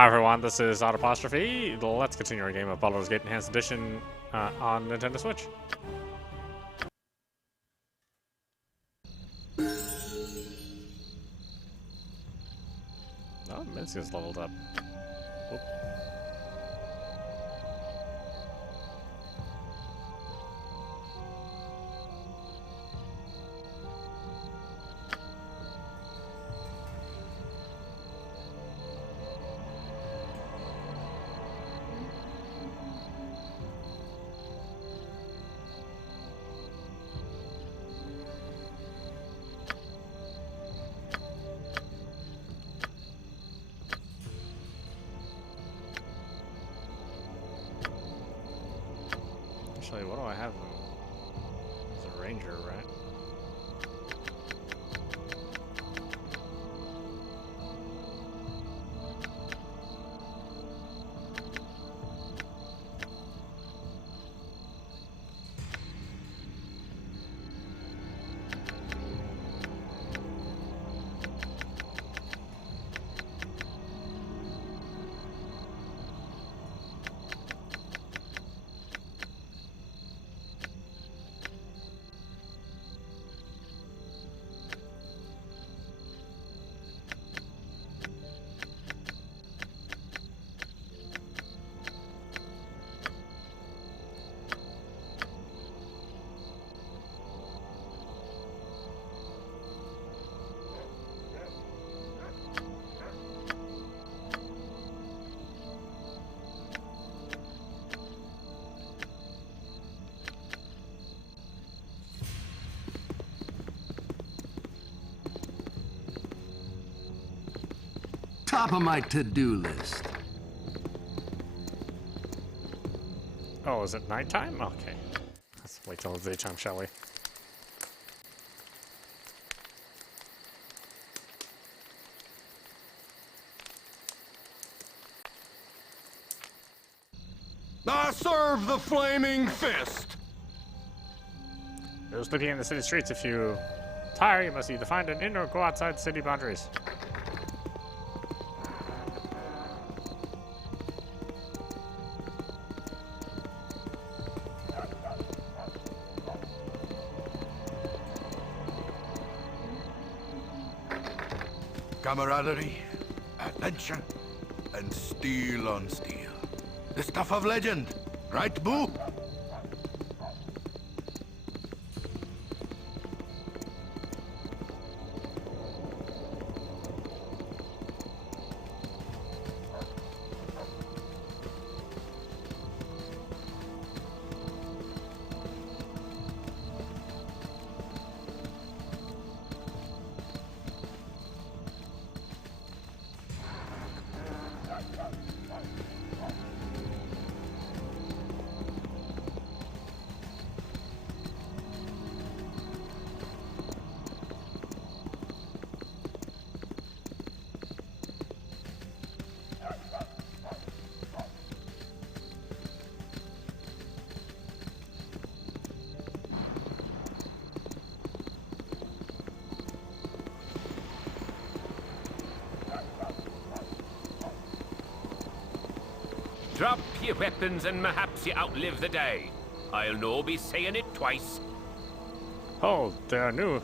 Hi everyone, this is audap. Let's continue our game of Baldur's Gate Enhanced Edition on Nintendo Switch. Oh, Mincy's leveled up. Whoop. Actually, what do I have? It's a ranger, right? Top of my to-do list. Oh, is it nighttime? Okay. Let's wait till it's daytime, shall we? I serve the flaming fist! You're sleeping in the city streets. If you tire, you must either find an inn or go outside the city boundaries. Camaraderie, adventure, and steel on steel. The stuff of legend, right, Boo? Drop your weapons and perhaps you outlive the day. I'll no be saying it twice. Oh, they are new.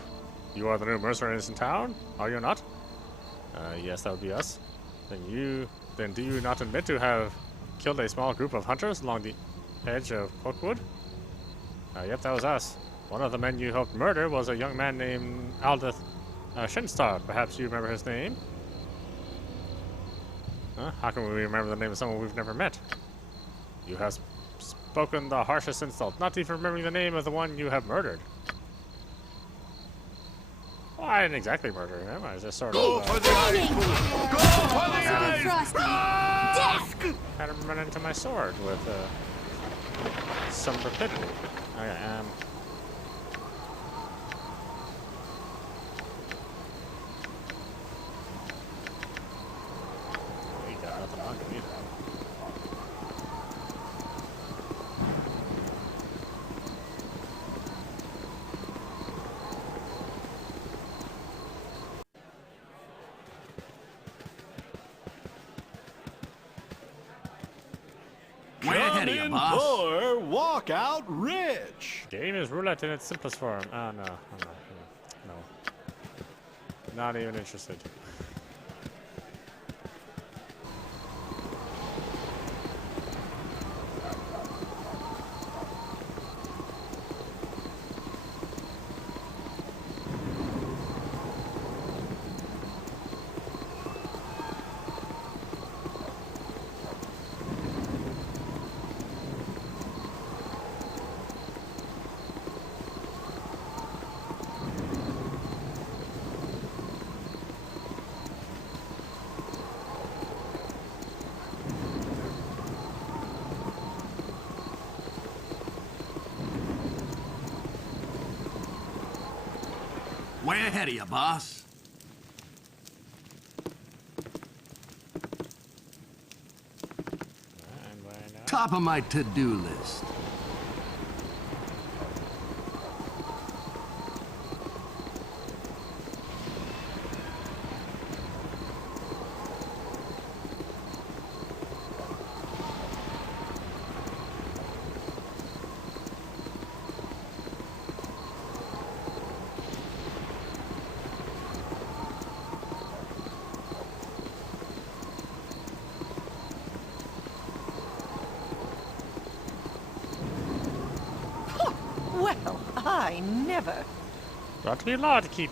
You are the new mercenaries in town, are you not? Yes, that would be us. Then do you not admit to have killed a small group of hunters along the edge of Cloakwood? Yep, that was us. One of the men you helped murder was a young man named Aldith Shinstar. Perhaps you remember his name? Huh? How can we remember the name of someone we've never met? You have spoken the harshest insult, not even remembering the name of the one you have murdered. Well, I didn't exactly murder him. I just sort of Go for the eyes, Boo! Go for the eyes! Frosty! Death! had him run into my sword with some rapidity. Okay, you got nothing on you either. ahead of you, in boss. poor, walk out rich. Game is roulette in its simplest form. Ah, no. No. Not even interested. Way ahead of you, boss. And why not? Top of my to-do list. Well, I never. Ought to be allowed to keep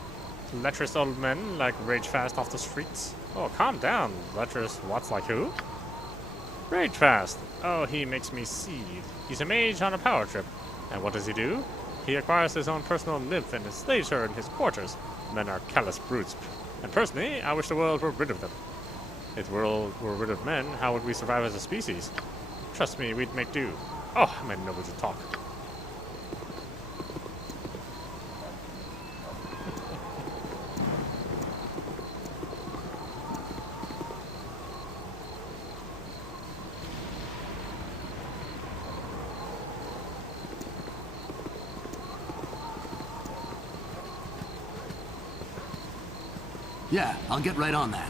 lecherous old men like Rage Fast off the streets. Oh, calm down, lecherous what's like who? Rage Fast. Oh, he makes me seethe. He's a mage on a power trip. And what does he do? He acquires his own personal nymph and enslaves her in his quarters. Men are callous brutes. And personally, I wish the world were rid of them. If the world were rid of men, how would we survive as a species? Trust me, we'd make do. Oh, I'm in no mood to talk. Yeah, I'll get right on that.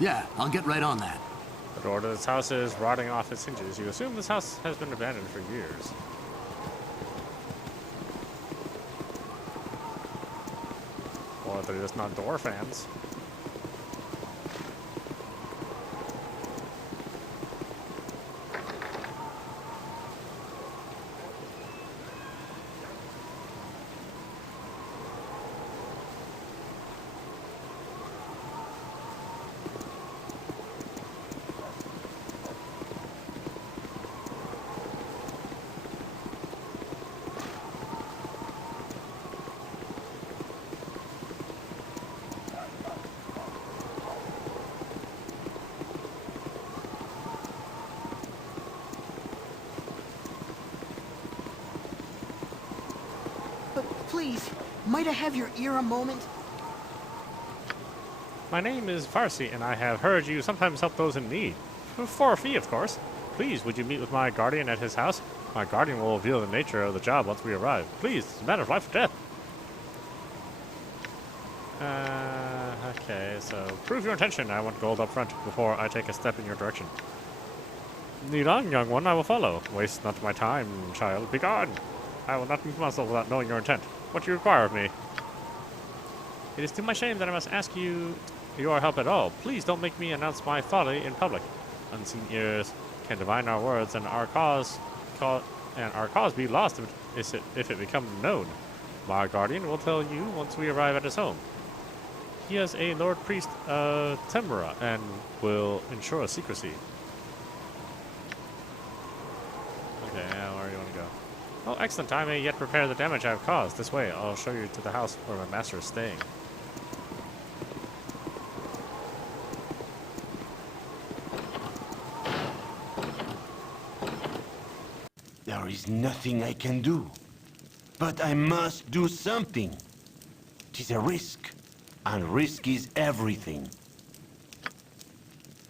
Yeah, I'll get right on that. The door to this house is rotting off its hinges. You assume this house has been abandoned for years. Or they're just not door fans. But please, might I have your ear a moment? My name is Farsi, and I have heard you sometimes help those in need. For a fee, of course. Please, would you meet with my guardian at his house? My guardian will reveal the nature of the job once we arrive. Please, it's a matter of life or death. Okay, so prove your intention. I want gold up front before I take a step in your direction. Lead on, young one, I will follow. Waste not my time, child. Begone! I will not move myself without knowing your intent. What do you require of me? It is to my shame that I must ask you your help at all. Please don't make me announce my folly in public. Unseen ears can divine our words, and our cause be lost if it become known. My guardian will tell you once we arrive at his home. He is a Lord Priest of Temura and will ensure secrecy. Okay, now where do you want to go? Oh, excellent. I may yet repair the damage I have caused. This way, I'll show you to the house where my master is staying. There is nothing I can do. But I must do something. It is a risk. And risk is everything.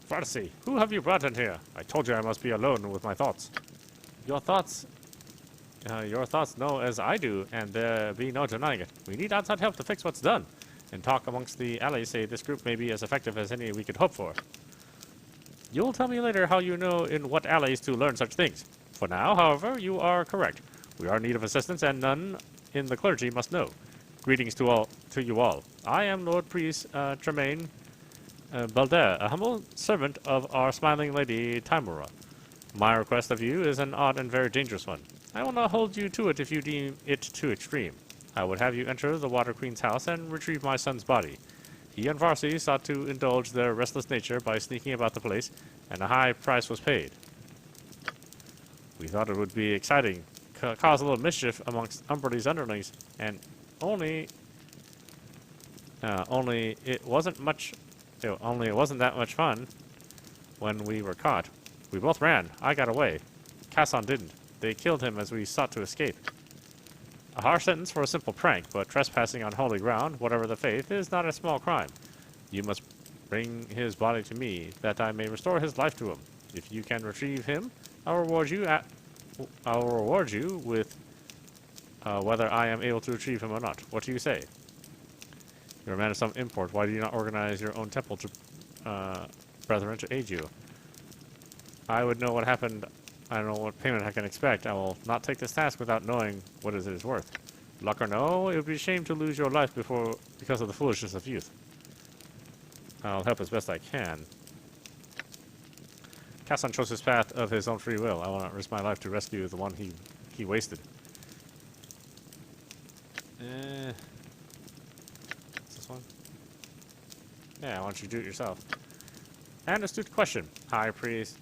Farsi, who have you brought in here? I told you I must be alone with my thoughts. Your thoughts know as I do, and there be no denying it. We need outside help to fix what's done. And talk amongst the allies say this group may be as effective as any we could hope for. You'll tell me later how you know in what allies to learn such things. For now, however, you are correct. We are in need of assistance, and none in the clergy must know. Greetings to you all. I am Lord Priest Tremaine Baldur, a humble servant of our smiling lady Timura. My request of you is an odd and very dangerous one. I will not hold you to it if you deem it too extreme. I would have you enter the Water Queen's house and retrieve my son's body. He and Farsi sought to indulge their restless nature by sneaking about the place, and a high price was paid. We thought it would be exciting, cause a little mischief amongst Umberlee's underlings, and only it wasn't that much fun when we were caught. We both ran. I got away. Casson didn't. They killed him as we sought to escape. A harsh sentence for a simple prank, but trespassing on holy ground, whatever the faith, is not a small crime. You must bring his body to me, that I may restore his life to him. If you can retrieve him, I'll reward you with whether I am able to retrieve him or not. What do you say? You're a man of some import. Why do you not organize your own temple to brethren to aid you? I would know what happened. I don't know what payment I can expect. I will not take this task without knowing what it is worth. Luck or no, it would be a shame to lose your life because of the foolishness of youth. I'll help as best I can. Casson chose his path of his own free will. I will not risk my life to rescue the one he wasted. What's this one? Yeah, why don't you do it yourself? An astute question. High Priest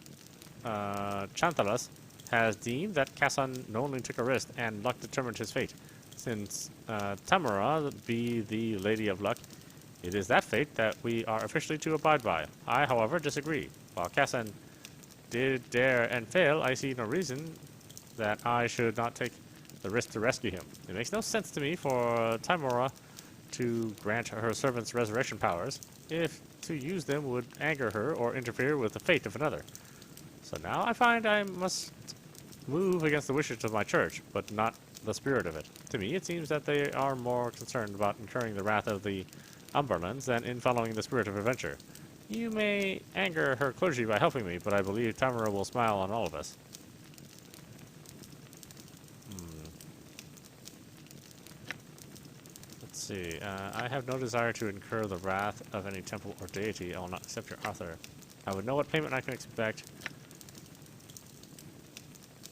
Chantalas has deemed that Casson knowingly took a risk and luck determined his fate. Since Tamara be the Lady of Luck, it is that fate that we are officially to abide by. I, however, disagree. While Casson did dare and fail, I see no reason that I should not take the risk to rescue him. It makes no sense to me for Timora to grant her servants resurrection powers if to use them would anger her or interfere with the fate of another. So now I find I must move against the wishes of my church, but not the spirit of it. To me, it seems that they are more concerned about incurring the wrath of the Umberlands than in following the spirit of adventure. You may anger her clergy by helping me, but I believe Tamara will smile on all of us. Let's see. I have no desire to incur the wrath of any temple or deity. I will not accept your offer. I would know what payment I can expect.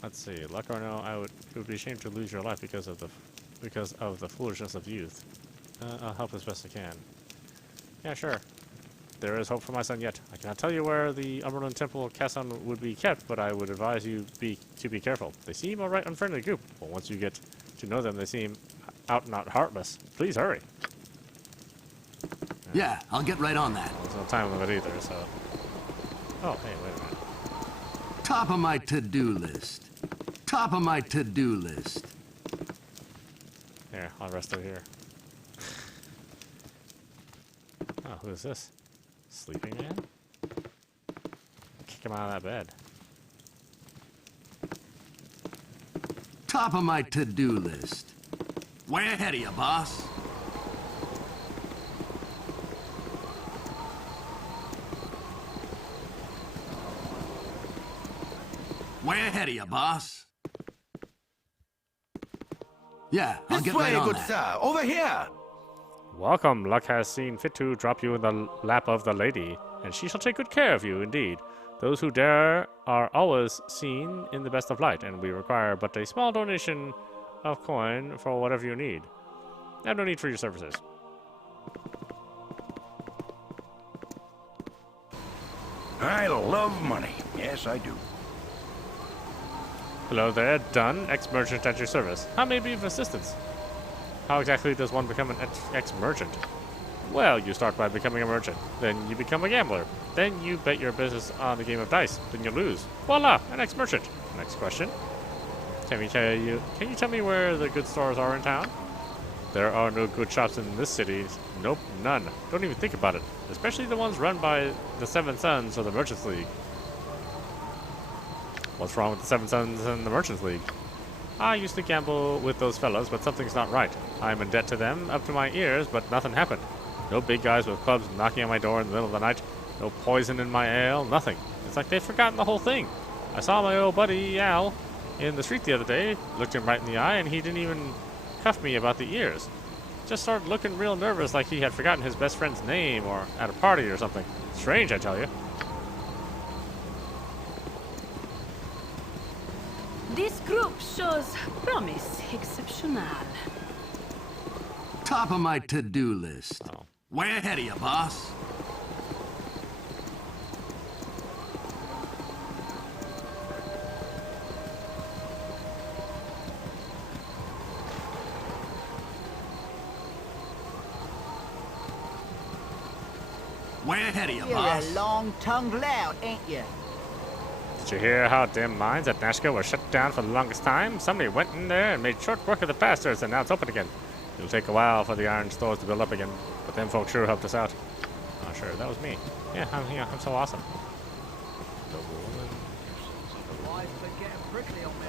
Let's see. Luck or no, it would be a shame to lose your life because of the foolishness of youth. I'll help as best I can. Yeah, sure. There is hope for my son yet. I cannot tell you where the Umberland Temple Casson would be kept, but I would advise you to be careful. They seem a right unfriendly group, but once you get to know them, they seem out and out heartless. Please hurry. Yeah, I'll get right on that. There's no time limit either, so... Oh, hey, wait a minute. Top of my to-do list. Top of my to-do list. Here, I'll rest it here. Oh, who is this? Sleeping man? Kick him out of that bed. Top of my to-do list. Way ahead of you, boss. Way ahead of you, boss. Yeah, I'll This get way, right on good that. sir. Over here. Welcome. Luck has seen fit to drop you in the lap of the lady, and she shall take good care of you, indeed. Those who dare are always seen in the best of light, and we require but a small donation of coin for whatever you need. I have no need for your services. I love money. Yes, I do. Hello there, Dunn, ex-merchant at your service. How may I be of assistance? How exactly does one become an ex-merchant? Well, you start by becoming a merchant. Then you become a gambler. Then you bet your business on the game of dice. Then you lose. Voila, an ex-merchant. Next question. Can you tell me where the good stores are in town? There are no good shops in this city. Nope, none. Don't even think about it. Especially the ones run by the Seven Sons or the Merchants League. What's wrong with the Seven Sons and the Merchants League? I used to gamble with those fellows, but something's not right. I'm in debt to them, up to my ears, but nothing happened. No big guys with clubs knocking on my door in the middle of the night. No poison in my ale, nothing. It's like they've forgotten the whole thing. I saw my old buddy, Al, in the street the other day, looked him right in the eye, and he didn't even cuff me about the ears. Just started looking real nervous like he had forgotten his best friend's name or at a party or something. Strange, I tell you. This group shows promise exceptional. Top of my to-do list. Oh. Way ahead of you, boss. Way ahead of you, You're boss. a long-tongued lout, ain't you? Did you hear how dim mines at Nashka were shut down for the longest time? Somebody went in there and made short work of the bastards, and now it's open again. It'll take a while for the iron stores to build up again, but them folks sure helped us out. Oh, sure, that was me. Yeah, I'm so awesome. The woman. Why's for getting prickly on me,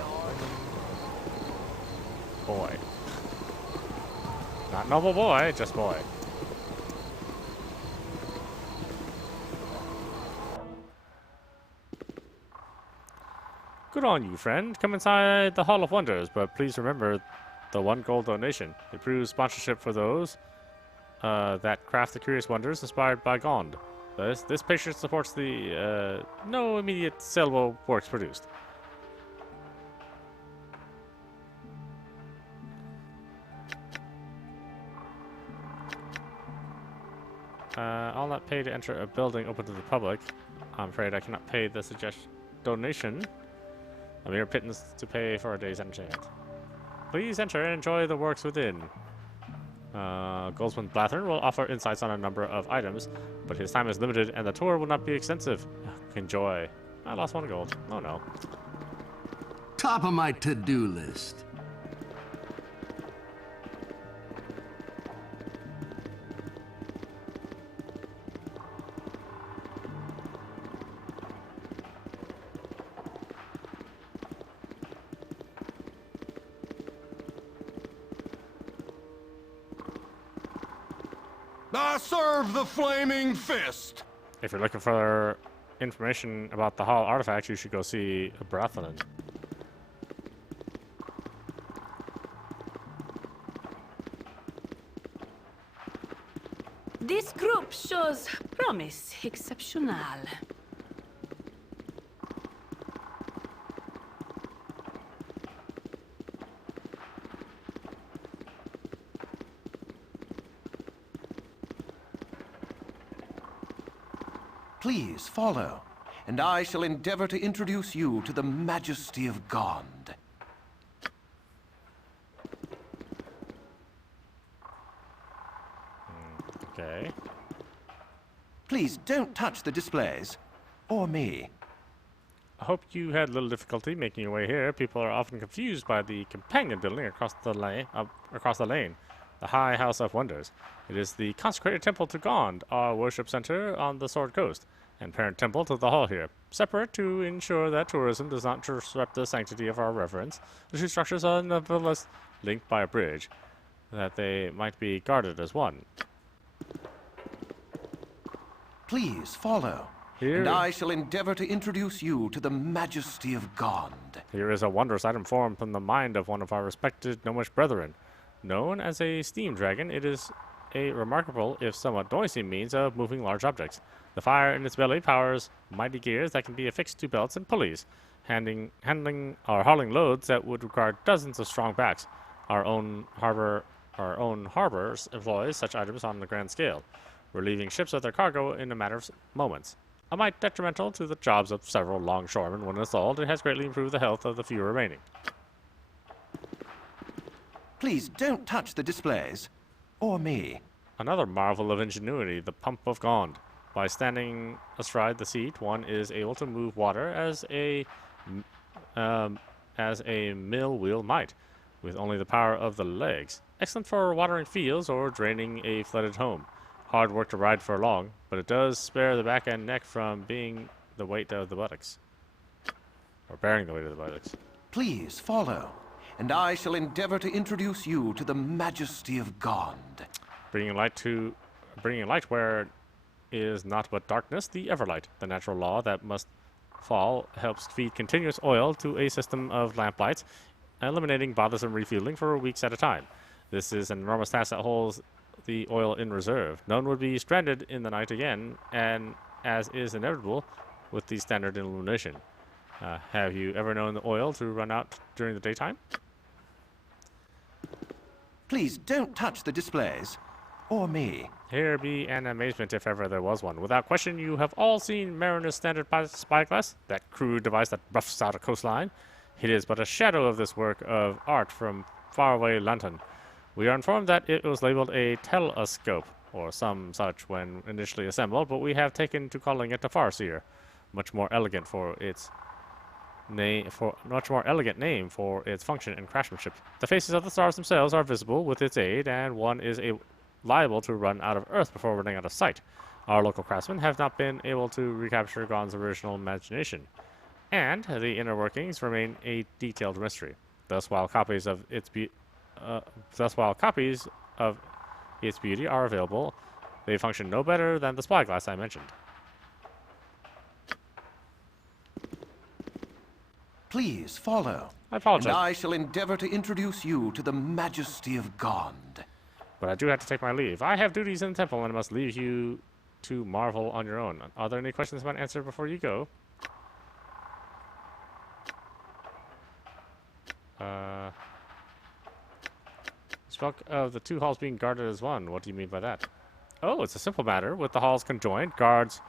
Boy. Not noble boy, just boy. Good on you, friend. Come inside the Hall of Wonders, but please remember the 1 gold donation. It proves sponsorship for those that craft the curious wonders inspired by Gond. This patron supports the no immediate sellable works produced. I'll not pay to enter a building open to the public. I'm afraid I cannot pay the suggested donation. A mere pittance to pay for a day's entertainment. Please enter and enjoy the works within. Goldsmith Blathern will offer insights on a number of items, but his time is limited and the tour will not be extensive. Enjoy. I lost 1 gold. Oh no. Top of my to-do list. I serve the flaming fist. If you're looking for information about the Hall artifacts, you should go see Brathlin. This group shows promise exceptional. Please follow, and I shall endeavor to introduce you to the majesty of Gond. Okay. Please don't touch the displays, or me. I hope you had little difficulty making your way here. People are often confused by the companion building across the lane, the High House of Wonders. It is the consecrated temple to Gond, our worship center on the Sword Coast, and parent temple to the hall here. Separate to ensure that tourism does not disrupt the sanctity of our reverence, the two structures are nevertheless linked by a bridge, that they might be guarded as one. Please follow, and I shall endeavor to introduce you to the majesty of Gond. Here is a wondrous item formed from the mind of one of our respected gnomish brethren. Known as a steam dragon, it is a remarkable, if somewhat noisy, means of moving large objects. The fire in its belly powers mighty gears that can be affixed to belts and pulleys, hauling loads that would require dozens of strong backs. Our own harbors employs such items on the grand scale, relieving ships of their cargo in a matter of moments. A mite detrimental to the jobs of several longshoremen when installed, it has greatly improved the health of the few remaining. Please don't touch the displays, or me. Another marvel of ingenuity, the pump of Gond. By standing astride the seat, one is able to move water as a mill wheel might, with only the power of the legs. Excellent for watering fields or draining a flooded home. Hard work to ride for long, but it does spare the back and neck from being the weight of the buttocks. Or bearing the weight of the buttocks. Please follow, and I shall endeavor to introduce you to the majesty of Gond. Bringing light where is not but darkness, the everlight. The natural law that must fall helps feed continuous oil to a system of lamplights, eliminating bothersome refueling for weeks at a time. This is an enormous task that holds the oil in reserve. None would be stranded in the night again, and as is inevitable with the standard illumination. Have you ever known the oil to run out during the daytime? Please don't touch the displays, or me. Here be an amazement if ever there was one. Without question, you have all seen Mariner's Standard Spyglass, that crude device that roughs out a coastline. It is but a shadow of this work of art from faraway London. We are informed that it was labeled a telescope, or some such when initially assembled, but we have taken to calling it a farseer, much more elegant name for its function and craftsmanship. The faces of the stars themselves are visible with its aid, and one is liable to run out of Earth before running out of sight. Our local craftsmen have not been able to recapture Gond's original imagination, and the inner workings remain a detailed mystery. Thus, while copies of its beauty are available, they function no better than the spyglass I mentioned. Please follow. I apologize. And I shall endeavor to introduce you to the majesty of Gond. But I do have to take my leave. I have duties in the temple and I must leave you to marvel on your own. Are there any questions I might answer before you go? Spoke of the two halls being guarded as one. What do you mean by that? Oh, it's a simple matter. With the halls conjoined, guards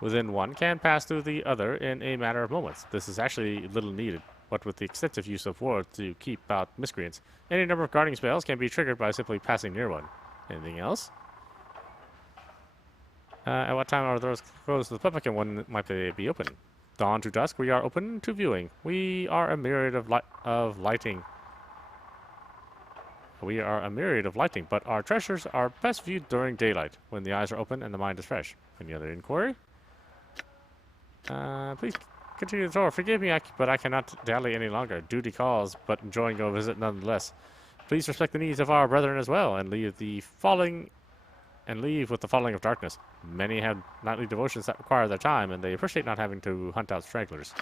within one can pass through the other in a matter of moments. This is actually little needed, but with the extensive use of wards to keep out miscreants, any number of guarding spells can be triggered by simply passing near one. Anything else? At what time are those closed to the public and when might they be open? Dawn to dusk, we are open to viewing. We are a myriad of lighting. We are a myriad of lighting, but our treasures are best viewed during daylight, when the eyes are open and the mind is fresh. Any other inquiry? Please continue the tour. Forgive me, but I cannot dally any longer. Duty calls, but enjoying your visit nonetheless. Please respect the needs of our brethren as well, and leave the following and leave with the falling of darkness. Many have nightly devotions that require their time, and they appreciate not having to hunt out stragglers.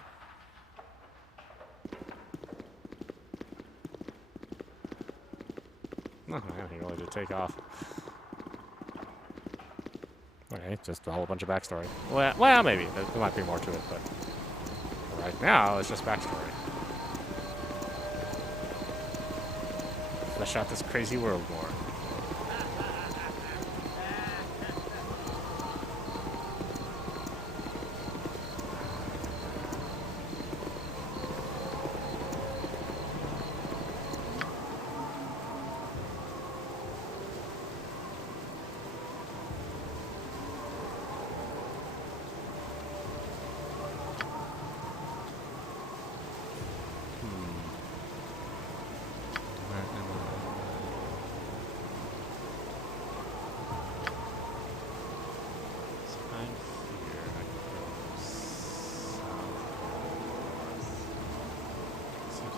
Oh man, he really did take off. Okay, just a whole bunch of backstory. Well, maybe. There might be more to it, but right now, it's just backstory. Flesh out this crazy world more.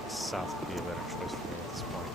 South would be a better choice for me at this point.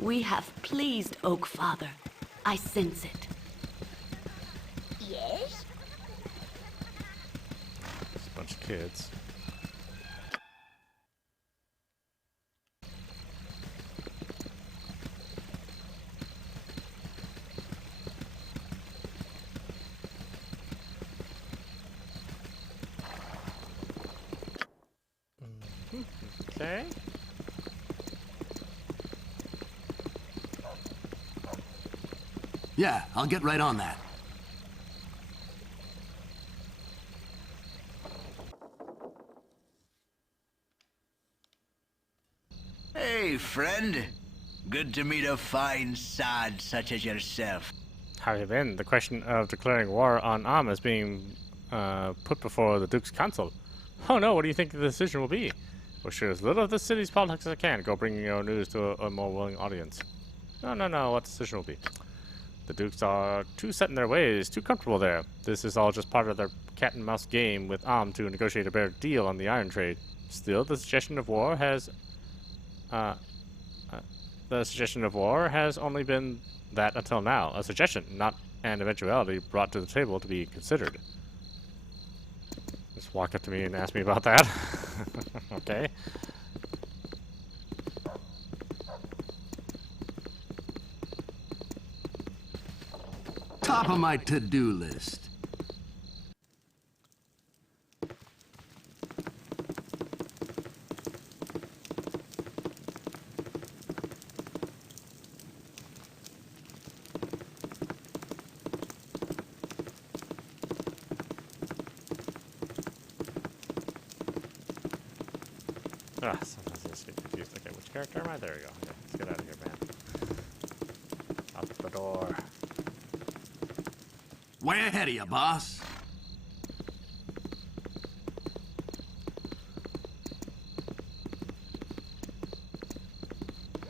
We have pleased Oak Father. I sense it. Yes? Just a bunch of kids. Okay. Yeah, I'll get right on that. Hey, friend. Good to meet a fine sod such as yourself. How have you been? The question of declaring war on Am is being put before the Duke's Council. Oh no, what do you think the decision will be? We'll share as little of the city's politics as I can, go bringing your news to a more willing audience. No, what decision will be? The Dukes are too set in their ways, too comfortable there. This is all just part of their cat and mouse game with Am to negotiate a better deal on the iron trade. Still, the suggestion of war has only been that until now. A suggestion, not an eventuality brought to the table to be considered. Just walk up to me and ask me about that. Okay. Top of my to-do list. Sometimes I just get confused. Okay, which character am I? There we go. Okay, let's get out of here, man. Out the door. Way ahead of you, boss.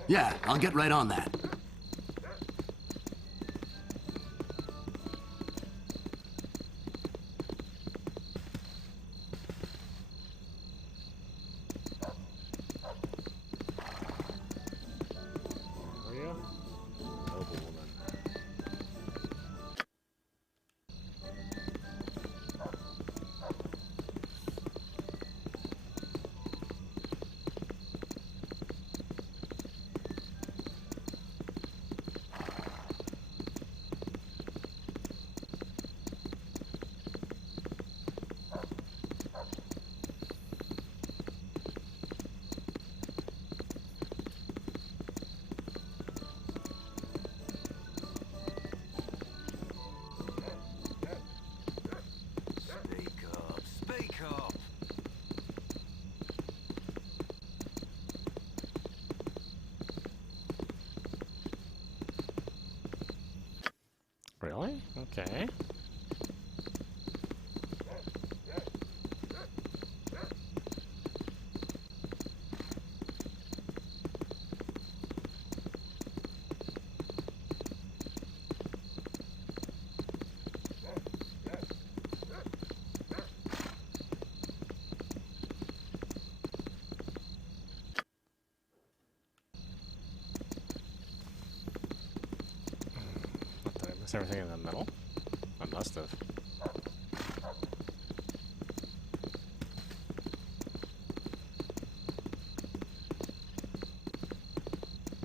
Yeah, I'll get right on that. up. Really? Okay. Did I miss everything in the middle? I must have.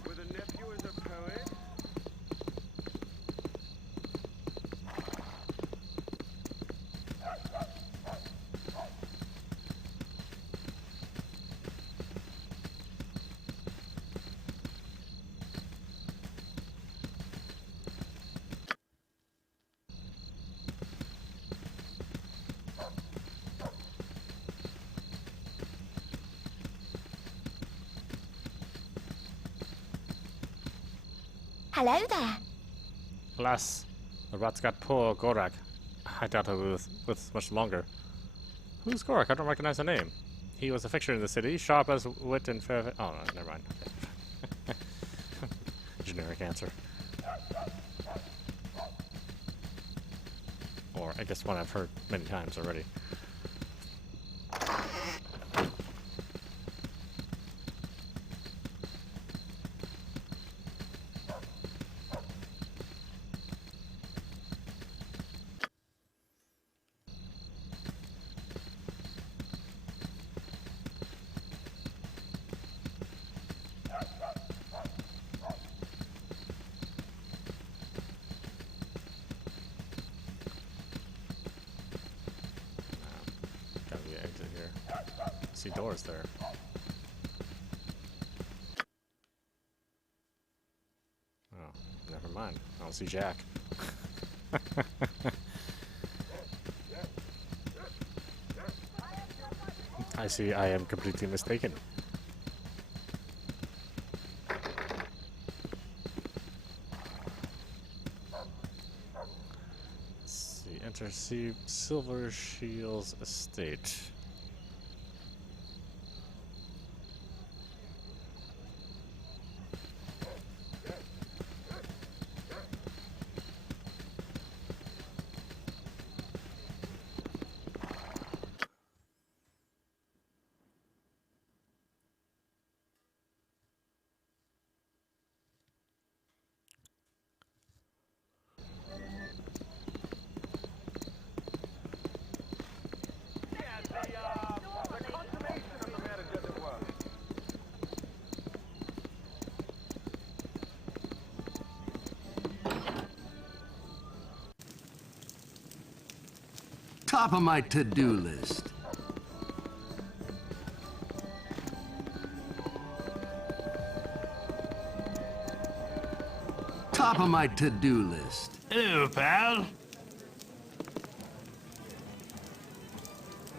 With a nephew as a poet? Hello there. Alas, the rats got poor Gorak. I doubt it was with much longer. Who's Gorak? I don't recognize the name. He was a fixture in the city, sharp as wit and fair. Oh, no, never mind. Okay. Generic answer. Or I guess one I've heard many times already. Gotta be an exit here. I see doors there. Oh, never mind. I don't see Jack. I see I am completely mistaken. Let's see, enter Silver Shield's estate. Top of my to-do list. Top of my to-do list. Hello, pal.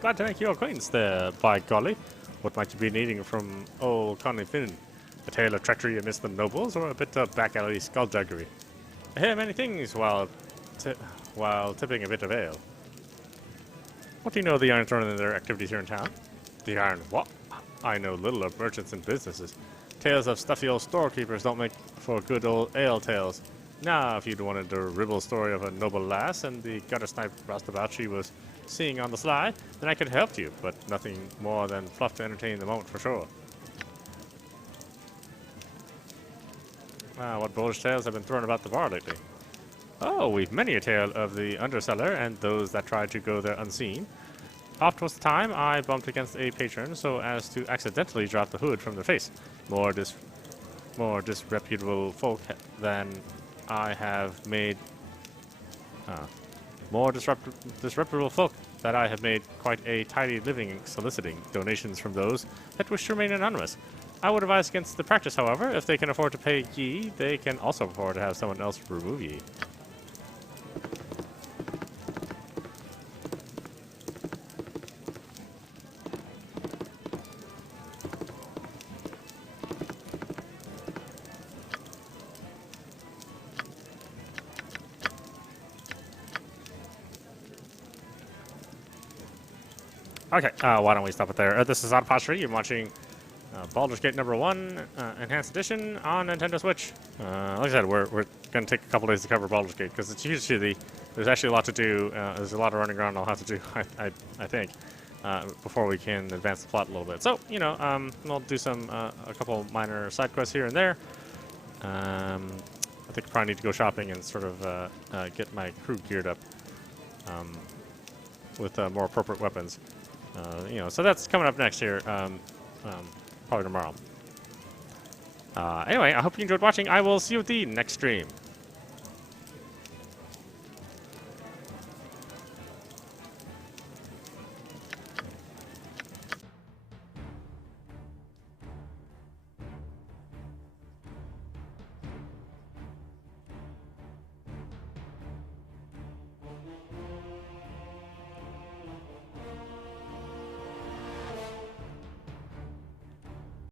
Glad to make your acquaintance there, by golly. What might you be needing from old Connie Finn? A tale of treachery amidst the nobles, or a bit of back-alley skullduggery? I hear many things while tipping a bit of ale. What do you know of the Iron Throne and their activities here in town? The Iron what? I know little of merchants and businesses. Tales of stuffy old storekeepers don't make for good old ale tales. Now, if you'd wanted to ribble story of a noble lass and the gutter-snipe roustabout she was seeing on the sly, then I could help you, but nothing more than fluff to entertain the moment for sure. What bullish tales have been thrown about the bar lately? Oh, we've many a tale of the underseller and those that try to go there unseen. Oft was the time I bumped against a patron so as to accidentally drop the hood from their face. More disreputable folk than I have made. More disreputable folk that I have made quite a tidy living soliciting donations from those that wish to remain anonymous. I would advise against the practice, however. If they can afford to pay ye, they can also afford to have someone else remove ye. Okay, why don't we stop it there? This is audap. You're watching Baldur's Gate number 1, Enhanced Edition on Nintendo Switch. Like I said, we're going to take a couple days to cover Baldur's Gate because it's usually there's actually a lot to do. There's a lot of running around I'll have to do, I think, before we can advance the plot a little bit. So, you know, we'll do a couple minor side quests here and there. I think I probably need to go shopping and sort of get my crew geared up with more appropriate weapons. You know, so that's coming up next here. Probably tomorrow. Anyway, I hope you enjoyed watching. I will see you at the next stream.